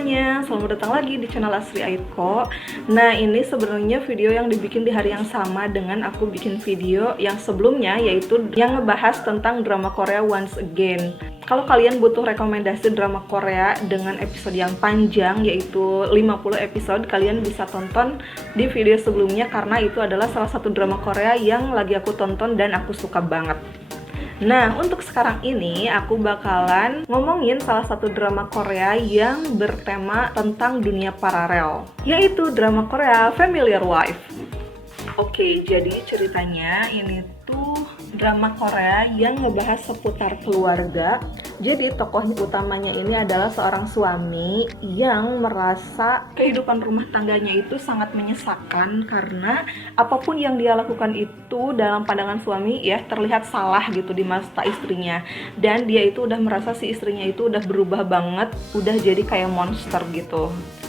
semuanya, selamat datang lagi di channel Asri Aitko. Nah, ini sebenarnya video yang dibikin di hari yang sama dengan aku bikin video yang sebelumnya, yaitu yang ngebahas tentang drama Korea Once Again. Kalau kalian butuh rekomendasi drama Korea dengan episode yang panjang, yaitu 50 episode, kalian bisa tonton di video sebelumnya karena itu adalah salah satu drama Korea yang lagi aku tonton dan aku suka banget. Nah, untuk sekarang ini aku bakalan ngomongin salah satu drama Korea yang bertema tentang dunia paralel, yaitu drama Korea Familiar Wife. Oke, jadi ceritanya ini tuh drama Korea yang ngebahas seputar keluarga. Jadi tokoh utamanya ini adalah seorang suami yang merasa kehidupan rumah tangganya itu sangat menyesakan karena apapun yang dia lakukan itu dalam pandangan suami ya terlihat salah gitu di mata istrinya. Dan dia itu udah merasa si istrinya itu udah berubah banget, udah jadi kayak monster gitu.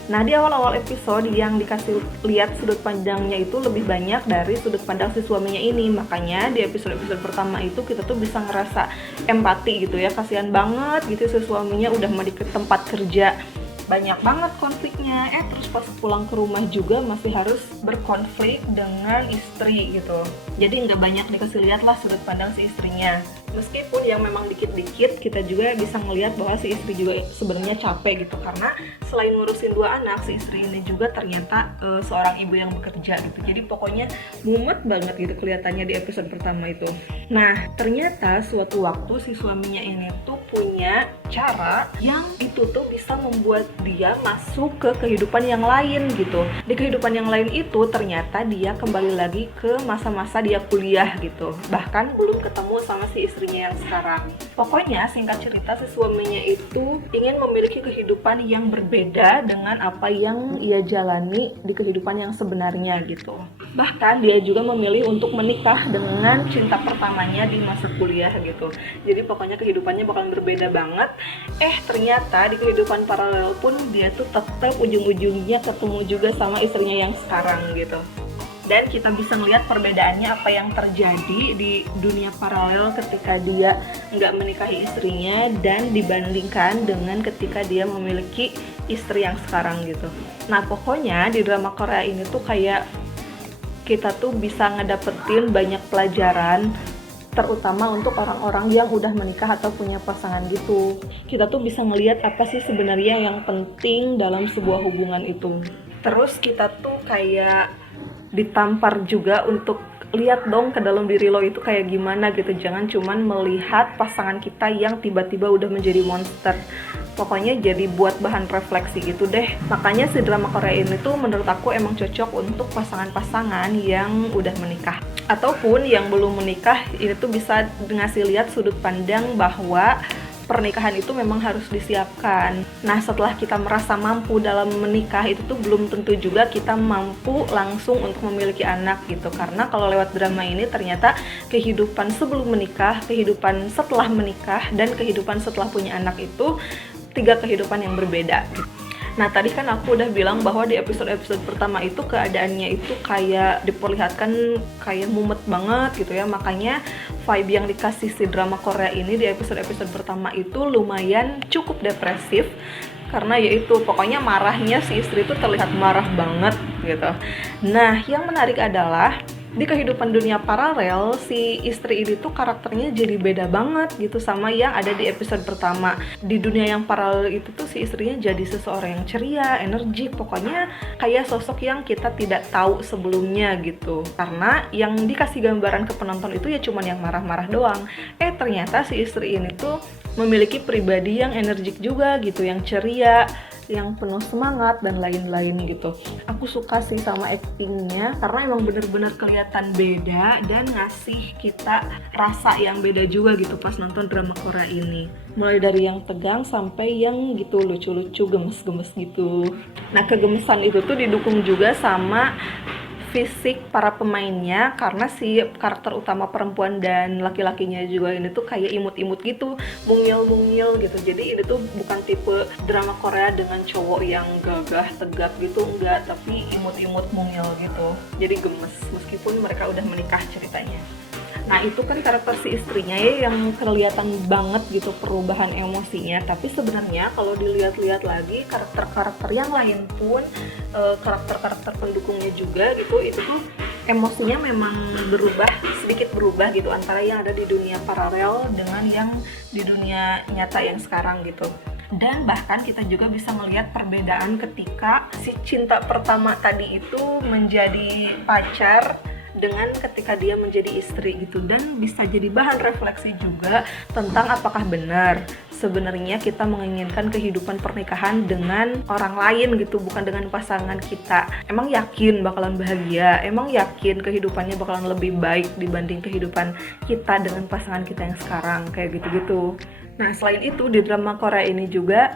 Nah, di awal-awal episode yang dikasih lihat sudut pandangnya itu lebih banyak dari sudut pandang si suaminya ini. Makanya di episode-episode pertama itu kita tuh bisa ngerasa empati gitu ya. Kasihan banget gitu si suaminya udah mau di tempat kerja. Banyak banget konfliknya, terus pas pulang ke rumah juga masih harus berkonflik dengan istri gitu. Jadi nggak banyak dikasih lihat lah sudut pandang si istrinya. Meskipun yang memang dikit-dikit kita juga bisa ngelihat bahwa si istri juga sebenarnya capek gitu karena selain ngurusin dua anak, si istri ini juga ternyata seorang ibu yang bekerja gitu. Jadi pokoknya mumet banget gitu kelihatannya di episode pertama itu. Nah, ternyata suatu waktu si suaminya ini tuh punya cara yang itu tuh bisa membuat dia masuk ke kehidupan yang lain gitu. Di kehidupan yang lain itu ternyata dia kembali lagi ke masa-masa dia kuliah gitu. Bahkan belum ketemu sama si istrinya yang sekarang. Pokoknya singkat cerita si suaminya itu ingin memiliki kehidupan yang berbeda dengan apa yang ia jalani di kehidupan yang sebenarnya gitu. Bahkan dia juga memilih untuk menikah dengan cinta pertamanya di masa kuliah gitu. Jadi pokoknya kehidupannya bakal berbeda banget. Ternyata di kehidupan paralel pun dia tuh tetap ujung-ujungnya ketemu juga sama istrinya yang sekarang gitu. Dan kita bisa melihat perbedaannya apa yang terjadi di dunia paralel ketika dia nggak menikahi istrinya dan dibandingkan dengan ketika dia memiliki istri yang sekarang gitu. Nah, pokoknya di drama Korea ini tuh kayak kita tuh bisa ngedapetin banyak pelajaran, terutama untuk orang-orang yang udah menikah atau punya pasangan gitu. Kita tuh bisa ngelihat apa sih sebenarnya yang penting dalam sebuah hubungan itu. Terus kita tuh kayak ditampar juga untuk lihat dong ke dalam diri lo itu kayak gimana gitu. Jangan cuman melihat pasangan kita yang tiba-tiba udah menjadi monster. Pokoknya jadi buat bahan refleksi gitu deh. Makanya si drama Korea ini tuh menurut aku emang cocok untuk pasangan-pasangan yang udah menikah ataupun yang belum menikah. Ini tuh bisa ngasih lihat sudut pandang bahwa pernikahan itu memang harus disiapkan. Nah, setelah kita merasa mampu dalam menikah, itu tuh belum tentu juga kita mampu langsung untuk memiliki anak gitu. Karena kalau lewat drama ini ternyata kehidupan sebelum menikah, kehidupan setelah menikah, dan kehidupan setelah punya anak itu 3 kehidupan yang berbeda gitu. Nah, tadi kan aku udah bilang bahwa di episode-episode pertama itu keadaannya itu kayak diperlihatkan kayak mumet banget gitu ya. Makanya vibe yang dikasih si drama Korea ini di episode-episode pertama itu lumayan cukup depresif. Karena yaitu pokoknya marahnya si istri itu terlihat marah banget gitu. Nah, yang menarik adalah di kehidupan dunia paralel si istri ini tuh karakternya jadi beda banget gitu sama yang ada di episode pertama. Di dunia yang paralel itu tuh si istrinya jadi seseorang yang ceria, energik, pokoknya kayak sosok yang kita tidak tahu sebelumnya gitu. Karena yang dikasih gambaran ke penonton itu ya cuman yang marah-marah doang. Ternyata si istri ini tuh memiliki pribadi yang energik juga gitu, yang ceria, yang penuh semangat dan lain-lain gitu. Aku suka sih sama actingnya karena emang bener-bener kelihatan beda dan ngasih kita rasa yang beda juga gitu pas nonton drama Korea ini. Mulai dari yang tegang sampai yang gitu lucu-lucu, gemes-gemes gitu. Nah, kegemesan itu tuh didukung juga sama fisik para pemainnya karena si karakter utama perempuan dan laki-lakinya juga ini tuh kayak imut-imut gitu, mungil-mungil gitu. Jadi ini tuh bukan tipe drama Korea dengan cowok yang gagah, tegap gitu, enggak, tapi imut-imut mungil gitu. Jadi gemes meskipun mereka udah menikah ceritanya. Nah itu kan karakter si istrinya ya yang kelihatan banget gitu perubahan emosinya. Tapi sebenarnya kalau dilihat-lihat lagi karakter-karakter yang lain pun karakter-karakter pendukungnya juga gitu, itu tuh emosinya memang sedikit berubah gitu antara yang ada di dunia paralel dengan yang di dunia nyata yang sekarang gitu. Dan bahkan kita juga bisa melihat perbedaan ketika si cinta pertama tadi itu menjadi pacar dengan ketika dia menjadi istri gitu. Dan bisa jadi bahan refleksi juga tentang apakah benar sebenarnya kita menginginkan kehidupan pernikahan dengan orang lain gitu, bukan dengan pasangan kita. Emang yakin bakalan bahagia? Emang yakin kehidupannya bakalan lebih baik dibanding kehidupan kita dengan pasangan kita yang sekarang? Kayak gitu-gitu. Nah, selain itu di drama Korea ini juga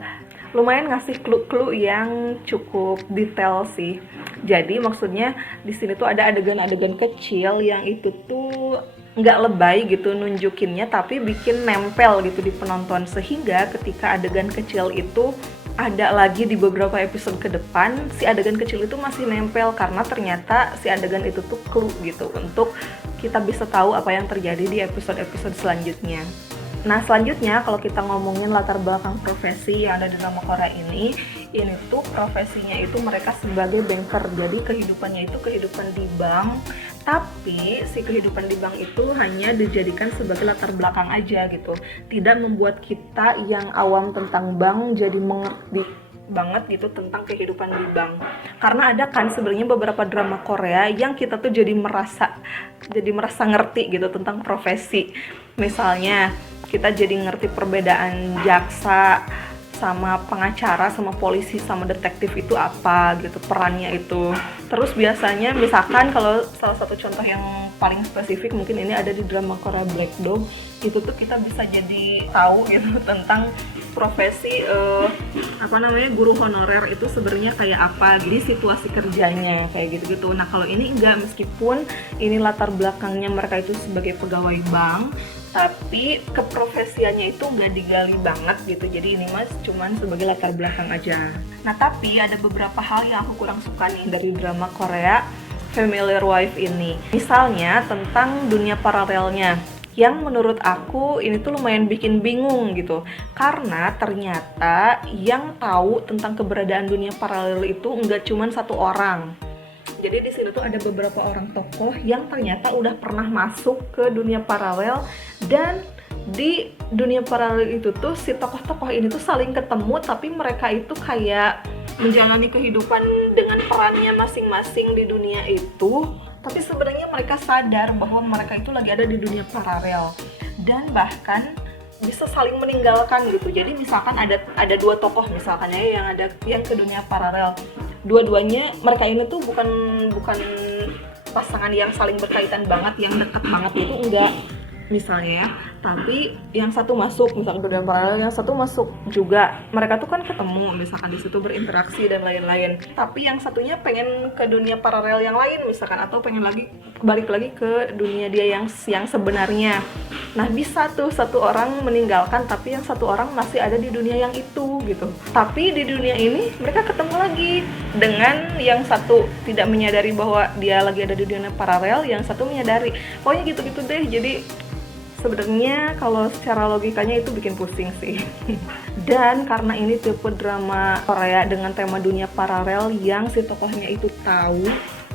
lumayan ngasih clue-clue yang cukup detail sih. Jadi maksudnya di sini tuh ada adegan-adegan kecil yang itu tuh nggak lebay gitu nunjukinnya, tapi bikin nempel gitu di penonton, sehingga ketika adegan kecil itu ada lagi di beberapa episode ke depan, si adegan kecil itu masih nempel karena ternyata si adegan itu tuh clue gitu untuk kita bisa tahu apa yang terjadi di episode-episode selanjutnya. Nah selanjutnya kalau kita ngomongin latar belakang profesi yang ada di drama Korea ini tuh profesinya itu mereka sebagai banker. Jadi kehidupannya itu kehidupan di bank, tapi si kehidupan di bank itu hanya dijadikan sebagai latar belakang aja gitu. Tidak membuat kita yang awam tentang bank jadi mengerti banget gitu tentang kehidupan di bank. Karena ada kan sebenarnya beberapa drama Korea yang kita tuh jadi merasa ngerti gitu tentang profesi. Misalnya kita jadi ngerti perbedaan jaksa sama pengacara sama polisi sama detektif itu apa gitu perannya itu. Terus biasanya misalkan kalau salah satu contoh yang paling spesifik mungkin ini ada di drama Korea Black Dog, itu tuh kita bisa jadi tahu gitu tentang profesi guru honorer itu sebenarnya kayak apa, jadi situasi kerjanya kayak gitu-gitu. Nah kalau ini enggak, meskipun ini latar belakangnya mereka itu sebagai pegawai bank, tapi keprofesiannya itu nggak digali banget gitu. Jadi ini mas cuman sebagai latar belakang aja. Nah tapi ada beberapa hal yang aku kurang suka nih dari drama Korea Familiar Wife ini. Misalnya tentang dunia paralelnya, yang menurut aku ini tuh lumayan bikin bingung gitu. Karena ternyata yang tahu tentang keberadaan dunia paralel itu nggak cuman satu orang. Jadi di sini tuh ada beberapa orang tokoh yang ternyata udah pernah masuk ke dunia paralel, dan di dunia paralel itu tuh si tokoh-tokoh ini tuh saling ketemu, tapi mereka itu kayak menjalani kehidupan dengan perannya masing-masing di dunia itu. Tapi sebenarnya mereka sadar bahwa mereka itu lagi ada di dunia paralel, dan bahkan bisa saling meninggalkan gitu. Jadi misalkan ada dua tokoh misalkan ya yang ke dunia paralel, dua-duanya mereka ini tuh bukan pasangan yang saling berkaitan banget, yang dekat banget itu enggak misalnya ya, tapi yang satu masuk misalkan ke dunia paralel, yang satu masuk juga, mereka tuh kan ketemu misalkan di situ berinteraksi dan lain-lain, tapi yang satunya pengen ke dunia paralel yang lain misalkan, atau pengen balik lagi ke dunia dia yang sebenarnya. Nah bisa tuh satu orang meninggalkan, tapi yang satu orang masih ada di dunia yang itu gitu. Tapi di dunia ini mereka ketemu lagi dengan yang satu tidak menyadari bahwa dia lagi ada di dunia paralel, yang satu menyadari. Pokoknya gitu-gitu deh. Jadi sebenarnya kalau secara logikanya itu bikin pusing sih. Dan karena ini tipe drama Korea dengan tema dunia paralel yang si tokohnya itu tahu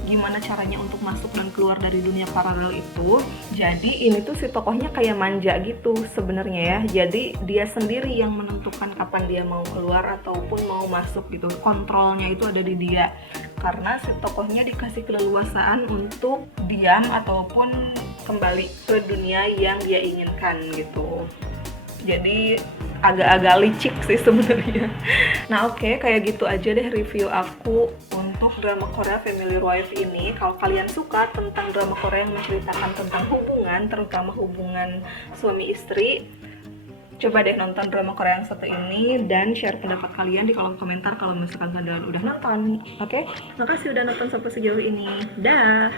gimana caranya untuk masuk dan keluar dari dunia paralel itu, jadi ini tuh si tokohnya kayak manja gitu sebenarnya ya. Jadi dia sendiri yang menentukan kapan dia mau keluar ataupun mau masuk gitu. Kontrolnya itu ada di dia, karena si tokohnya dikasih keleluasaan untuk diam ataupun kembali ke dunia yang dia inginkan gitu. Jadi agak-agak licik sih sebenarnya. Nah oke, kayak gitu aja deh review aku untuk drama Korea Familiar Wife ini. Kalau kalian suka tentang drama Korea yang menceritakan tentang hubungan, terutama hubungan suami istri, coba deh nonton drama Korea yang satu ini dan share pendapat kalian di kolom komentar kalau misalkan kalian udah nonton. Oke, makasih udah nonton sampai sejauh ini. Dah,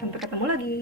sampai ketemu lagi.